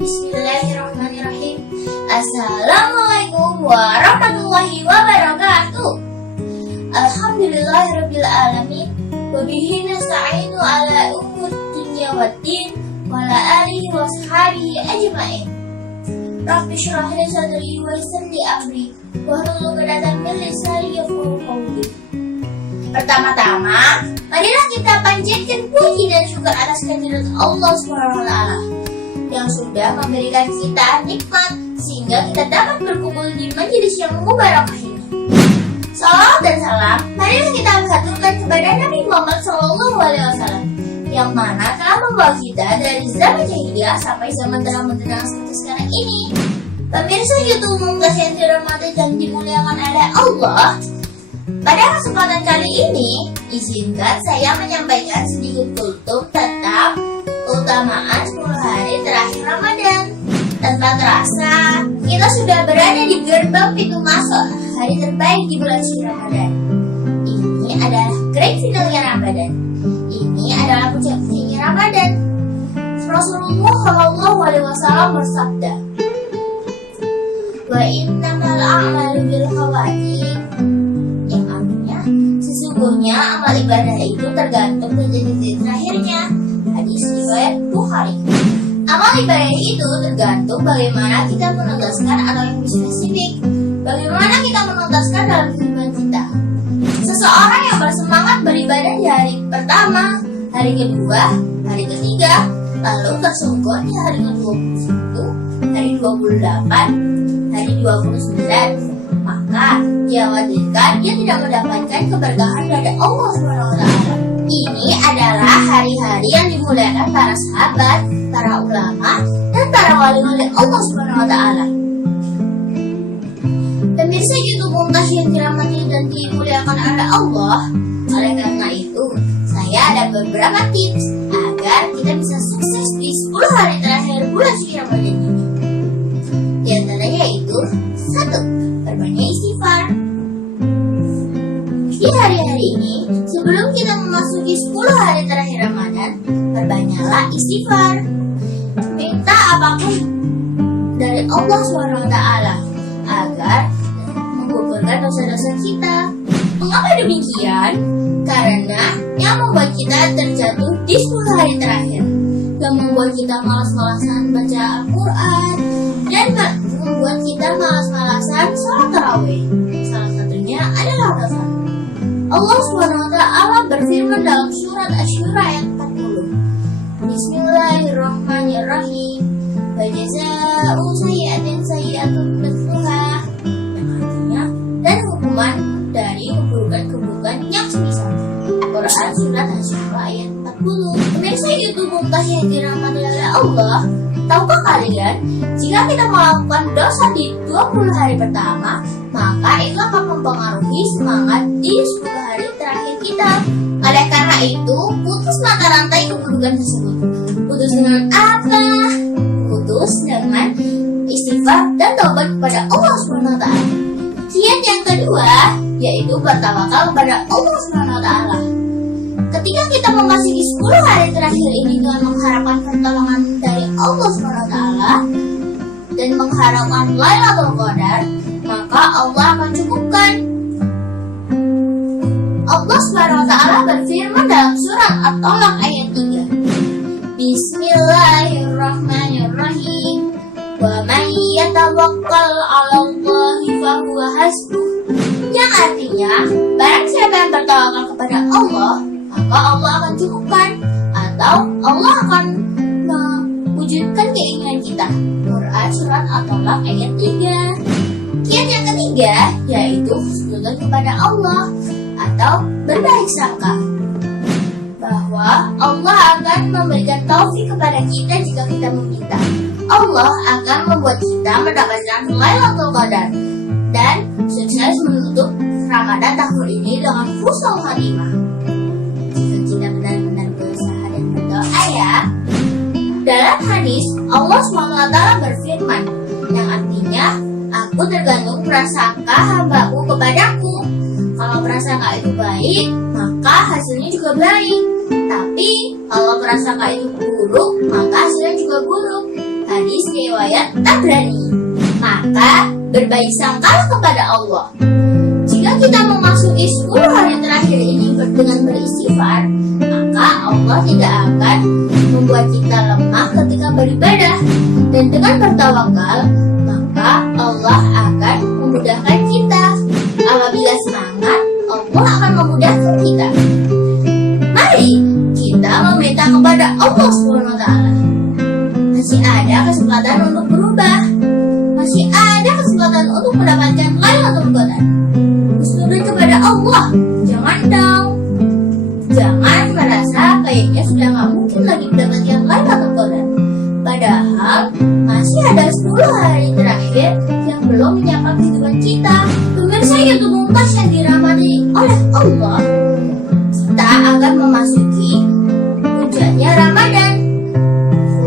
Bismillahirrahmanirrahim. Assalamualaikum warahmatullahi wabarakatuh. Alhamdulillahirabbil alamin. Wa bihi nasta'inu ala umur dunya waddin wa ala alihi wa sahbihi ajma'in. Rabbi shrah li sadri wa yassir li amri wahlul 'uqdatam min lisani yafqahu qawli. Pertama-tama, marilah kita panjatkan puji dan syukur atas kehadirat Allah SWT yang sudah memberikan kita nikmat sehingga kita dapat berkumpul di majelis yang mubarakah ini. Salawat dan salam marilah kita haturkan kepada Nabi Muhammad SAW yang mana telah membawa kita dari zaman jahiliyah sampai zaman terang benderang seperti sekarang ini. Pemirsa YouTube Mumtaz yang dirahmati dan dimuliakan oleh Allah, pada kesempatan kali ini izinkan saya menyampaikan sedikit kultum tentang keutamaan 10 hari terakhir Ramadan. Tanpa terasa, kita sudah berada di gerbang pintu masuk hari terbaik di bulan suci Ramadan. Ini adalah grand finalnya Ramadan. Ini adalah puncak-puncaknya Ramadan. Rasulullah SAW bersabda, "Wa innamal a'malu bil khawatim." Yang artinya, sesungguhnya amal ibadah itu tergantung pada titik terakhirnya. Hadis riwayat Bukhari. Amal ibadah itu tergantung bagaimana kita menuntaskan atau yang lebih spesifik, bagaimana kita menuntaskan dalam kehidupan kita. Seseorang yang bersemangat beribadah di hari pertama, hari kedua, hari ketiga, lalu tersungkur di hari ke-21, hari 28, hari 29, maka diwajibkan dia tidak mendapatkan keberkahan dari Allah SWT. Ini adalah hari-hari yang dimuliakan para sahabat, para ulama, dan para wali-wali Allah SWT. Pemirsa YouTube Mumtaz yang dirahmati dan dimuliakan oleh Allah, oleh karena itu saya ada beberapa tips agar kita bisa sukses di 10 hari terakhir bulan suci Ramadan ini. Di antaranya yaitu 1. Berbanyak istighfar. Di hari-hari ini, sebelum kita memasuki 10 hari terakhir Ramadan, perbanyaklah istighfar. Minta apapun dari Allah SWT agar menggugurkan dosa-dosa kita. Mengapa demikian? Karena yang membuat kita terjatuh di 10 hari terakhir, yang membuat kita malas-malasan baca Al-Quran, dan membuat kita malas-malasan sholat tarawih. Salah satunya adalah dosa. Allah SWT berfirman dalam surat Asy-Syura ayat 40. Bismillahirrahmanirrahim. Wa jazaa'u sayyi'atin sayyi'atun mithluha. Yang artinya, dan hukuman dari keburukan-keburukan yang semisal. Quran surat Asy-Syura ayat 40. Pemirsa YouTube Mumtaz yang dirahmati oleh Allah, tahukah kalian, jika kita melakukan dosa di 20 hari pertama, maka itu akan mempengaruhi semangat di 10 hari terakhir kita. Oleh karena itu, putus mata rantai keburukan tersebut. Putus dengan apa? Putus dengan istighfar dan taubat kepada Allah SWT. Kiat yang kedua, yaitu bertawakal kepada Allah SWT. Ketika kita memasuki 10 hari terakhir ini dengan mengharapkan pertolongan dari Allah SWT dan mengharapkan Lailatul Qadar, maka Allah akan cukupkan. Allah SWT berfirman dalam surat At-Talaq ayat 3. Bismillahirrahmanirrahim. Wa man yatawakkal 'alallahi fahuwa hasbuh. Yang artinya, barang siapa yang bertawakal kepada Allah, maka Allah akan cukupkan, atau Allah akan mewujudkan keinginan kita. Quran surat At-Talaq ayat 3. Kiat yang ketiga yaitu husnudzon kepada Allah atau berbaik sangka bahwa Allah akan memberikan taufik kepada kita jika kita meminta. Allah akan membuat kita mendapatkan Lailatul Qadar dan sukses menutup Ramadan tahun ini dengan husnul khatimah. Jika kita benar-benar berusaha dan berdoa ya. Dalam hadis Allah SWT berfirman yang artinya, aku tergantung prasangka hambaku kepadaku. Kalau prasangka itu baik, maka hasilnya juga baik. Tapi kalau prasangka itu buruk, maka hasilnya juga buruk. Hadis riwayat Tabrani. Maka berbaik sangkalah kepada Allah. Jika kita memasuki 10 hari terakhir ini dengan beristighfar, maka Allah tidak akan membuat kita lemah ketika beribadah. Dan dengan bertawakal, maka Allah akan memudahkan kita. Apabila semangat, Allah akan memudahkan kita. Mari kita meminta kepada Allah SWT. Masih ada kesempatan untuk berubah. Masih ada kesempatan untuk mendapatkan Lailatul Qadar. Husnuzon kepada Allah, jangan down. Jangan merasa kayaknya sudah gak mungkin lagi mendapatkan Lailatul Qadar. Padahal masih ada 10 hari terakhir yang belum menyapa kehidupan kita. Pemirsa YouTube Mumtaz yang dirahmati oleh Allah, kita akan memasuki puncaknya Ramadan.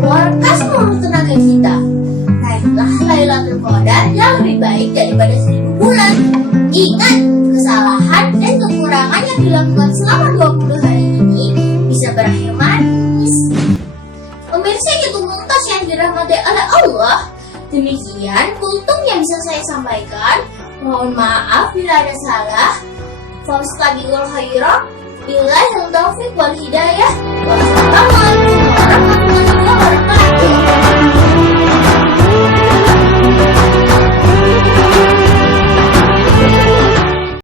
Keluarkan seluruh tenaga kita. Raihlah Lailatul Qadar yang lebih baik daripada 1000 bulan. Ingat, kesalahan dan kekurangan yang dilakukan selama 20 hari ini bisa berakhir manis. Pemirsa YouTube Mumtaz yang dirahmati oleh Allah, demikian kultum yang bisa saya sampaikan. Mohon maaf bila ada salah. Fastabiqul khairat, billahil taufiq wal hidayah. Wassalamualaikum